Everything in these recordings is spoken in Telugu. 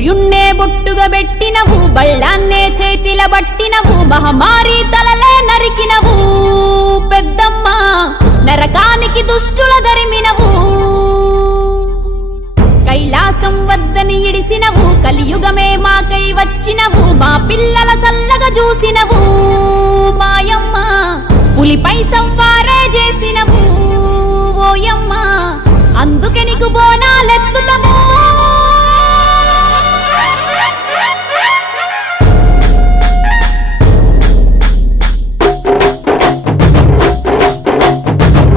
సూర్యున్నే బొట్టుగా పెట్టినవు, బళ్ళాన్నే చేతిల బట్టినవు, మహమారి తలలే నరికినవు పెద్దమ్మ, నరకానికి దుష్టుల దరిమినవు. కైలాసం వద్దని ఇడిసినవు, కలియుగమే మాకై వచ్చినవు, మా పిల్లల సల్లగా చూసినవు మాయమ్మ, పులిపై సవ్వారే చేసినవు ఓయమ్మ, అందుకే నీకు బోనాలెత్తుతము.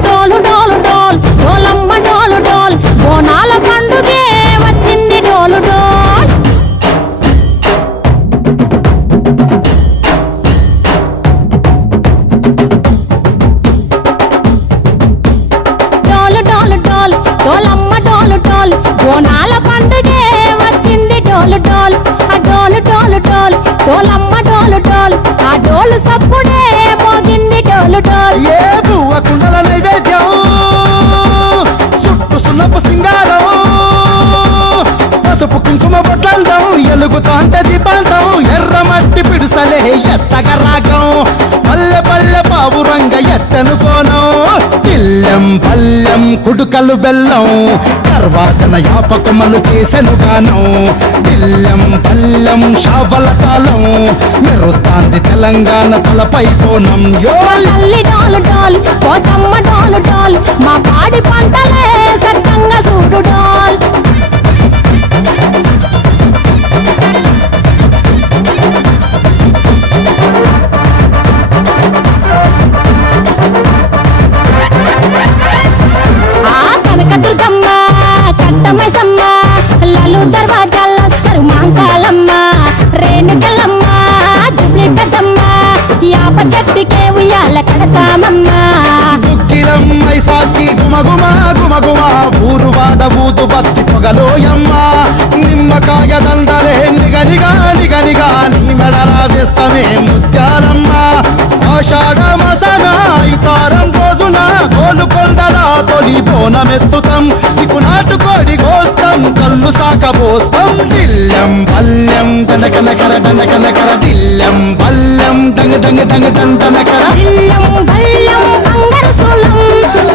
డోలు డోలు డోల్ డోలమ్మ డోలు డోల్, బోనాల పండుగే వచ్చింది డోలు డోల్. డోలు డోలు డోల్ డోలమ్మ డోలు డోల్, బోనాల పండుగే వచ్చింది డోలు డోల్. ఆ డోలు డోలు డోల్ డోలమ్మ డోలు డోల్, ఆ డోలు సప్పుడే మోగింది డోలు డోల్. ఏ బువ్వ కుండల నైవేద్యం, చుట్టు సున్నపు సింగారం, పసుపు కుంకుమ బొట్లందం, ఎలుగుతాంటే దీపాంతం, ఎర్ర మట్టి పిడుసలే ఎత్తగ రాగం, పల్లె పల్లె పావురంగ ఎత్తను కోనం, పిల్లెం పల్లెం కుడుకలు బెల్లం, తర్వాతన యాపకమలు చేసెను గానం, పిల్లెం పల్లెం షావల కాలం, మెరుస్తాంది తెలంగాణ తలపై కోణం. తల్లి డోలు డోల్ పోచమ్మ డోలు డోల్, మా పాడి పంటలే సక్కంగా చూడు డోల్. ఆ కనకదుర్గమ్మ కట్టమైసమ్మ, లలు దర్వాజా లస్కరు మాంకాలమ్మ, రేణుకలమ్మ జుబ్లి పెద్దమ్మ, యాప చెట్టుకే ఉయ్యాల కడతామమ్మ. దుక్కిలమ్మై సాచి గుమగుమ గుమగుమ, ఊరు వాడ ఊదు బత్తి పొగలోయమ్మ, నిమ్మకాయ దండలే నిగనిగా నిగనిగా, నీ మెడలా వేస్తమే ముత్యాలమ్మ, ఆషాఢ మసన ఇతారం రోజున గోలుకొండల తొలి బోనమెత్తుతాం, నీకు నాటుకోడి కోస్తాం, కళ్ళు సాకబోస్తాం, దిల్లెం పల్లెం దండకనకర దండకనకర, దిల్లెం పల్లెం డంగ డంగ డంగ డండనకర. బిల్లం బల్లం బంగారు సోలం,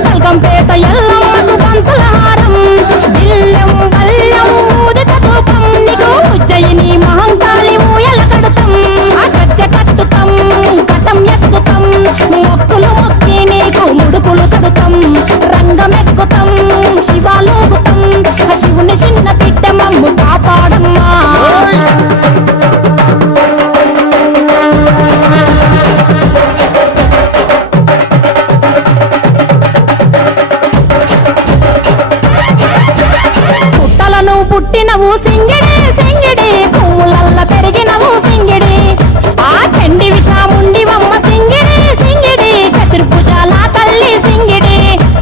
బల్గంపేట ఎల్లమ్మకు పంతుల హారం, బిల్లం బల్లం ఊదిత ధూపం, నీకు ఉజ్జయిని మహంకాళి ఊయల కడుతాం, ఆ గజ్జ కట్టుతాం కటం ఎత్తుతాం, మొక్కులు మొక్కి నీకు ముడుపులు కడుతాం, రంగమెక్కుతాం శివాలోగుతాం, ఆ శివుని చిన్న బిడ్డ మమ్ము కాపాడమ్మా. పుట్టలను పుట్టినవు సింగిడి సింగిడి, పువ్వులల్ల పెరిగినవు సింగిడి, ఆ చండివి చాముండివమ్మ సింగిడి సింగిడి, చతుర్భుజాల తల్లి సింగిడి.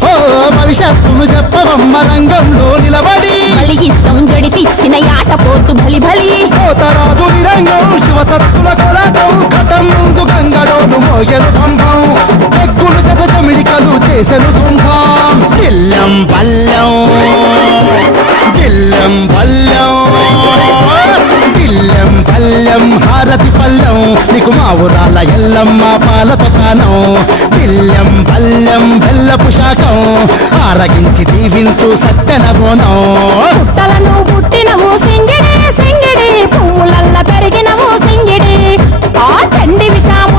ఓ భవిష్యత్తును చెప్పవమ్మ రంగంలో నిలబడి, బలిగిస్తాం జడితిచ్చిన యాట పోతు బలి బలి, పోతరాజు నిరంగం శివసత్తుల కొలటం, ఘటం ముందు గంగడోను మోగెను పంపం, పెగ్గులు జత జమిడికలు చేసెను తుంభం, దిల్లెం పల్లెం దిల్లెం పల్లెం దిల్లెం పల్లెం హారతి పల్లెం, నీకు మా ఊరాల ఎల్లమ్మ పాలతో కానం, దిల్లెం పల్లెం బెల్లపు శాఖం, ఆరగించి దీవించు సత్తెన బోనం. పుట్టలను పుట్టినవు సింగిడి సింగిడి, పువ్వులల్ల పెరిగినవు సింగిడి, ఆ చండివి చాము